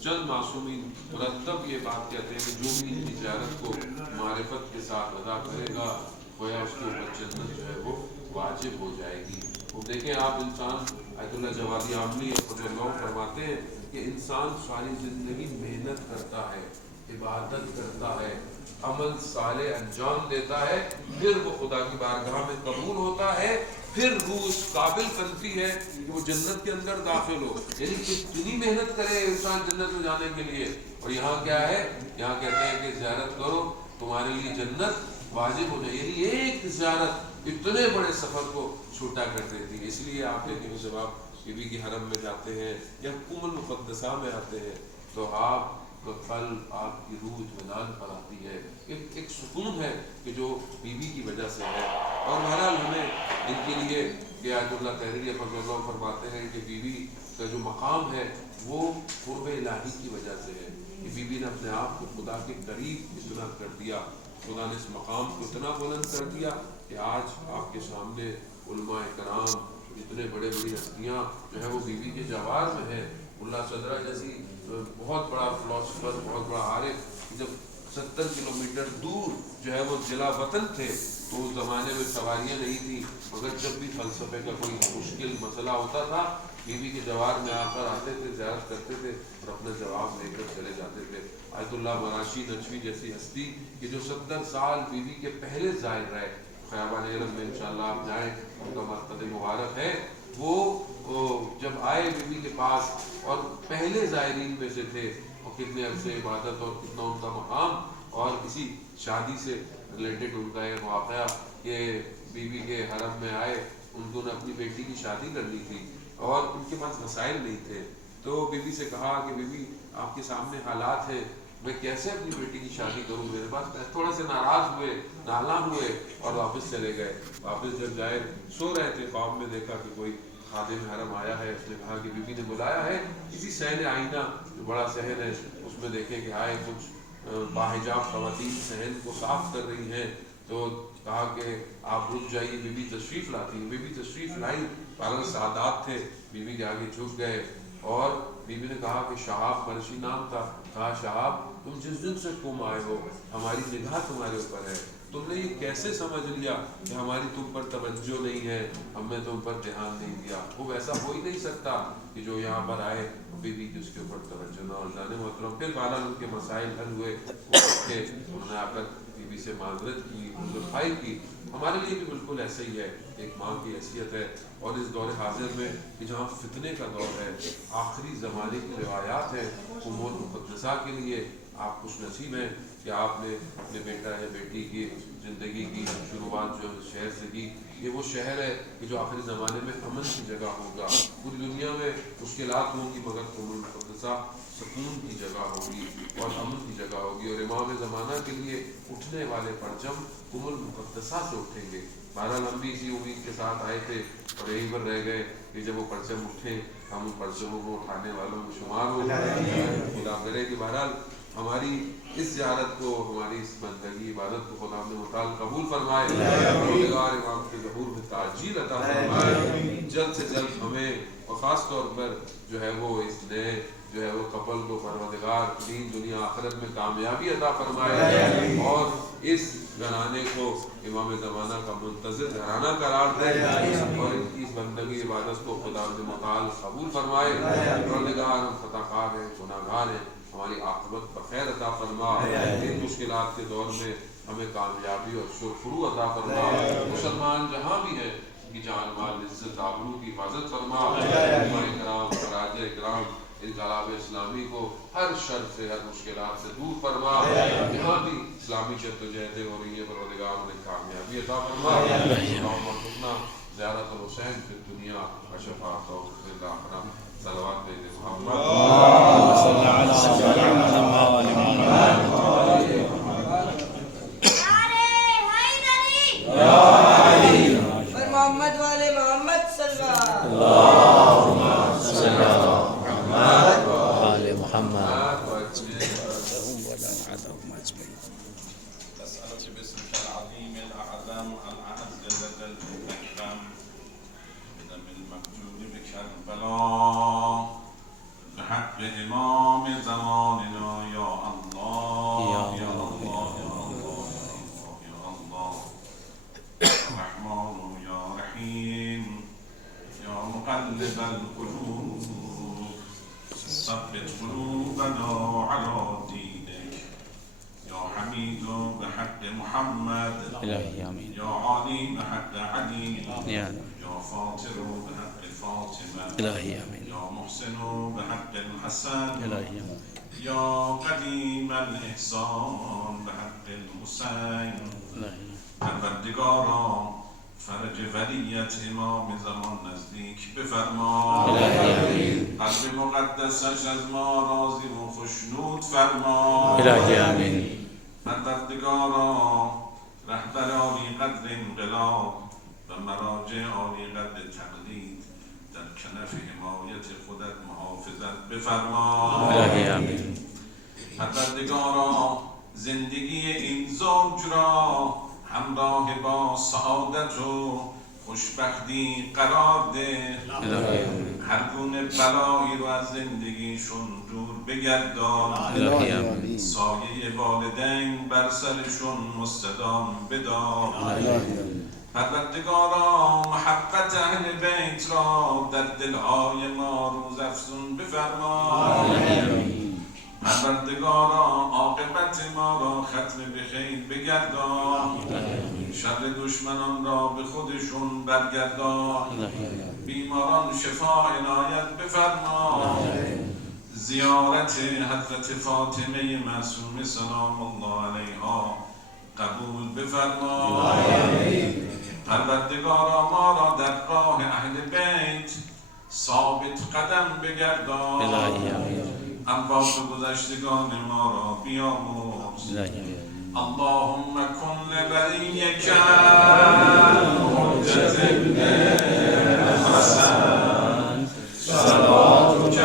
चंद मासूमीन मुरतब ये बात कहते हैं कि जो भी इनकी ज़ियारत को मारिफत के साथ अदा करेगा गोया उसके ऊपर जन्नत जो है वो वाजिब हो जाएगी। वो देखें आप, इंसान आयतुल्लाह जवादी आमली फरमाते हैं कि इंसान सारी ज़िंदगी मेहनत करता है, इबादत करता है, अमल साले अंजाम देता है, फिर वो खुदा की बारगाह में कबूल होता है, फिर रूह उस काबिल बनती है कि वो जन्नत के अंदर दाखिल हो। यानी कितनी मेहनत करे इंसान जन्नत में जाने के लिए। और यहाँ क्या है, यहाँ कहते हैं कि ज़ियारत करो तुम्हारे लिए जन्नत वाजिब हो जाए। यानी एक ज़ियारत इतने बड़े सफ़र को छोटा कर देती है। इसलिए आप देखें जब आप बीबी के हरम में जाते हैं या उम्मुल मुक़द्दसा में आते हैं तो आप तो कल आपकी रूह इत्मीनान पर आती है। एक सुकून है कि जो बीबी की वजह से है। और बहरहाल हमें इनके लिए कि आयतुल्लाह तहरीरी फरमाते हैं कि बीवी का जो मकाम है वो क़ुर्ब इलाही की वजह से है कि बीवी ने अपने आप को खुदा के करीब इतना कर दिया, खुदा ने इस मकाम को इतना बुलंद कर दिया कि आज आपके सामने उलमा कराम इतने बड़े बड़ी हस्तियाँ जो है वो बीवी के जवार में है। मुल्ला सदरा जैसी बहुत बड़ा फिलोसफर, बहुत बड़ा आरिफ, जब 70 किलोमीटर दूर जो है वो जिला वतन थे तो उस ज़माने में सवारियाँ नहीं थी, मगर जब भी फ़लसफ़े का कोई मुश्किल मसला होता था बीवी के जवार में आकर आते थे, ज़ियारत करते थे और अपना जवाब लेकर चले जाते थे। आयतुल्लाह मराशी नजवी जैसी हस्ती कि जो 70 साल बीवी के पहले ज़ाहिर रहे, ख़याबान इल्म में इंशाअल्लाह आप जाएँ, उनका मक़सद मुबारक है। वो जब आए बीवी के पास और पहले ज़ायरीन में से थे और कितने अरसे इबादत और कितना उनका मकाम। और किसी शादी से रिलेटेड उनका एक वाक़या कि बीवी के हरम में आए, उनको ने अपनी बेटी की शादी करनी थी और उनके पास वसाइल नहीं थे। तो बीवी से कहा कि बीवी आपके सामने हालात हैं, मैं कैसे अपनी बेटी की शादी करूं, मेरे पास थोड़ा से नाराज़ हुए, नाला हुए और वापस चले गए। वापस जब जाए सो रहे थे, ख्वाब में देखा कि कोई खादिम हरम आया है। उसने कहा कि बीबी ने बुलाया है किसी सहन आईना, जो बड़ा सहन है उसमें देखें कि आए कुछ बाहिजाब ख़वातीन सहन को साफ कर रही हैं। तो कहा कि आप रुक जाइए, बीबी तशरीफ़ लाती हैं। बीबी तशरीफ़ लाई, 12 सादात थे, बीबी के आगे झुक गए और बीबी ने कहा कि शहाब मर्शी नाम था। कहा शहाब तुम जिस दिन से तुम आए हो हमारी निगाह तुम्हारे ऊपर है, तुमने ये कैसे समझ लिया कि हमारी तुम पर तवज्जो नहीं है, हमने तुम पर ध्यान नहीं दिया। वो वैसा हो ही नहीं सकता कि जो यहाँ पर आए बीबी की उसके ऊपर तवज्जो ना हो। जाने मोहतरम फिर बाला उनके मसाइल हल हुए, उन्होंने आकर बीबी से माजरत की, लुत्फ़ाई की। हमारे लिए भी बिल्कुल ऐसे ही है, एक माँ की हैसियत है। और इस दौर हाजिर में कि जहाँ फितने का दौर है, आखिरी ज़माने की रिवायात है, उम्मुल मुक़द्दसा के लिए आप खुश नसीब हैं कि आपने अपने बेटा या बेटी की ज़िंदगी की शुरुआत जो शहर से की। ये वो शहर है कि जो आखिरी ज़माने में अमन की जगह होगा। पूरी दुनिया में मुश्किलात होंगी मगर उम्मुल मुक़द्दसा सुकून की जगह होगी और अमन की जगह होगी। और इमाम ज़माना के लिए उठने वाले परचम उम्मुल मुक़द्दसा से उठेंगे। बहरहाल हम भी इसी उम्मीद के साथ आए थे और यहीं पर रह गए कि जब वो परचम उठे हम उन परचमों को उठाने वालों में शुमार हो। खुदा करे कि बहरहाल हमारी इस ज़ियारत को, हमारी इस बंदगी इबादत को खुदा ने मुताल कबूल फरमाए, इमाम के ज़हूर में ताजील अता फरमाए। जल्द से जल्द हमें और ख़ास तौर पर जो है वो इस नए जो है वो कपल को परवरदिगार दीन दुनिया आखिरत में कामयाबी अता फरमाए और इस घराने को इमाम ज़माना का मुंतज़िर घराना करार दे और इनकी इस बंदगी इबादत को खुदा ने मुताल कबूल फरमाए। परवरदिगार हम ख़ताकार हैं, गुनाहगार हैं, हमारी आक़िबत बख़ैर अता फरमा। इन मुश्किलात के दौर में हमें कामयाबी और शुरफुरू अता फरमा। मुसलमान जहाँ भी है कि जान माल इज़्ज़त आबरू की हिफाजत फरमा। इकराम फराज इकराम इनकलाब इस्लामी को हर शर से, हर मुश्किलात से दूर फरमा। जहाँ भी इस्लामी जद्दोजहदें हो रही है परवरदिगार उन्हें कामयाबी अता फरमा। ज़ियारत हुसैन फिर दुनिया व शफ़ाअत फिल आखिरह। सलवात पे मोहम्मद वाले मोहम्मद بحق إمام زماننا يا الله يا الله يا الله يا الله يا الله يا رحمن يا رحيم يا مقلب القلوب ثبت قلوبنا على دينك يا حميد بحق محمد إلهي آمين يا علي بحق علي يا يا فاطر بحق فاطمة إلهي آمين يا محسن بحق الحسن إلهي آمين يا قديم الإحسان بحق الحسين إلهي پروردگارا فرج ولیت امام زمان نزدیک بفرما إلهي آمين قلب مقدسش از ما راضی و خشنود فرما إلهي آمين پروردگارا رهبر عالی قدر انقلاب و مراجع عالی قدر تقلید در کنف حمایت خودت محافظت بفرما إلهي آمين پروردگارا زندگی این زوج را همراه با سعادت و خوشبختی قرار ده إلهي آمين هر گونه بلایی رو از زندگیشون دور بگردان إلهي آمين سایه والدین بر سرشون مستدام بدار پروردگارا محبت اهل بیت را در دلهای ما روز افزون بفرما پروردگارا عاقبت ما را ختم بخیر بگردان شر دشمنان را به خودشون برگردان بیماران شفا عنایت بفرما زیارت حضرت فاطمه معصومه سلام الله علیها قبول بفرما پروردگارا ما را در راه اهل بیت ثابت قدم بگردان إلهي آمين اموات گذشتگان ما را بیامرز إلهي آمين اللهم کن لوليك حجة ابن الحسن صلاتك